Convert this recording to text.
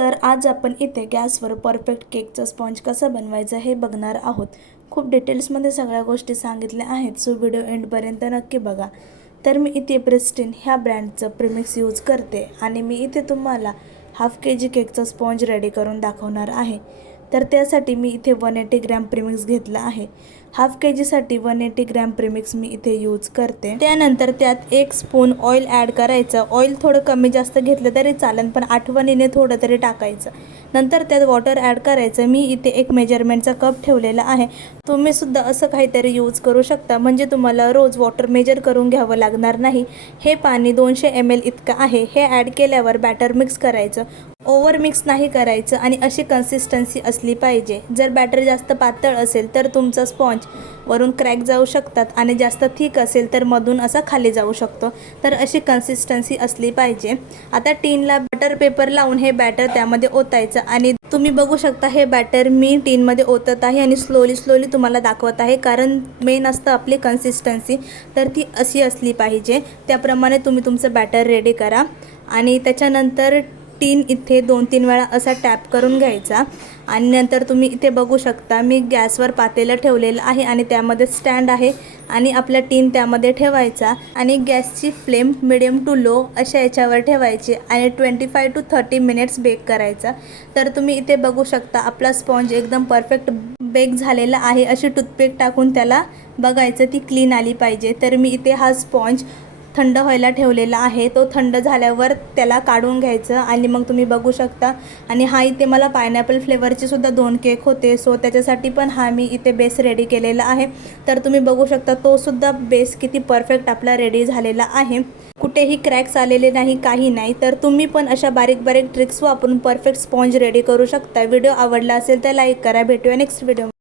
तर आज आपण इथे गॅसवर परफेक्ट केकचा स्पॉन्ज कसा बनवायचा हे बघणार आहोत। खूप डिटेल्समध्ये सगळ्या गोष्टी सांगितल्या आहेत, सो व्हिडिओ एंडपर्यंत नक्की बघा। तर मी इथे प्रेस्टिन ह्या ब्रँडचं प्रीमिक्स यूज करते आणि मी इथे तुम्हाला हाफ KG केकचा स्पॉन्ज रेडी करून दाखवणार आहे। तर त्यासाठी मी इथे 180 ग्रॅम प्रीमिक्स घेतला आहे। हाफ KGसाठी 180 ग्रॅम प्रीमिक्स मी इथे यूज करते। त्यानंतर त्यात 1 स्पून ऑइल ॲड करायचं। ऑइल थोडं कमी जास्त घेतलं तरी चालेल, पण आठवणीने थोडं तरी टाकायचं। नंतर त्यात वॉटर ॲड करायचं। मी इथे एक मेजरमेंटचा कप ठेवलेला आहे, तुम्ही सुद्धा असं काहीतरी यूज करू शकता, म्हणजे तुम्हाला रोज वॉटर मेजर करून घ्यावं लागणार नाही। हे पाणी 200 ml इतकं आहे। हे ॲड केल्यावर बॅटर मिक्स करायचं, ओव्हर मिक्स नाही करायचं आणि अशी कन्सिस्टन्सी असली पाहिजे। जर बॅटर जास्त पातळ असेल तर तुमचा स्पॉन्ज वरून क्रॅक जाऊ शकतात आणि जास्त थिक असेल तर मधून असा खाली जाऊ शकतो। तर अशी कन्सिस्टन्सी असली पाहिजे। आता टीनला बटर पेपर लावून हे बॅटर त्यामध्ये ओतायचं आणि तुम्ही बघू शकता हे बॅटर मी टीनमध्ये ओतत आहे आणि स्लोली तुम्हाला दाखवत आहे, कारण मेन असतं आपली कन्सिस्टन्सी, तर ती अशी असली पाहिजे। त्याप्रमाणे तुम्ही तुमचं बॅटर रेडी करा आणि त्याच्यानंतर टीन इथे 2-3 वेळा असा टॅप करून घ्यायचा आणि नंतर तुम्ही इथे बघू शकता मी गॅसवर पातेलं ठेवलेलं आहे आणि त्यामध्ये स्टँड आहे आणि आपला टीन त्यामध्ये ठेवायचा आणि गॅसची फ्लेम मिडियम टू लो अशा याच्यावर ठेवायची आणि 25 to 30 मिनिट्स बेक करायचा। तर तुम्ही इथे बघू शकता आपला स्पॉन्ज एकदम परफेक्ट बेक झालेला आहे। अशी टूथपिक टाकून त्याला बघायचं, ती क्लीन आली पाहिजे। तर मी इथे हा स्पॉन्ज थंड व्हायला ठेवलेला आहे, तो थंड झाल्यावर त्याला काढून घ्यायचं आणि मग तुम्ही बघू शकता। आणि हा इथे मला पायनॅपल फ्लेवरचे सुद्धा 2 केक होते, सो त्याच्यासाठी पण हा मी इथे बेस रेडी केलेला आहे। तर तुम्ही बघू शकता तो सुद्धा बेस किती परफेक्ट आपला रेडी झालेला आहे, कुठेही क्रॅक्स आलेले नाही, काही नाही। तर तुम्ही पण अशा बारीक ट्रिक्स वापरून परफेक्ट स्पॉन्ज रेडी करू शकता। व्हिडिओ आवडला असेल तर लाईक करा। भेटूया नेक्स्ट व्हिडिओ।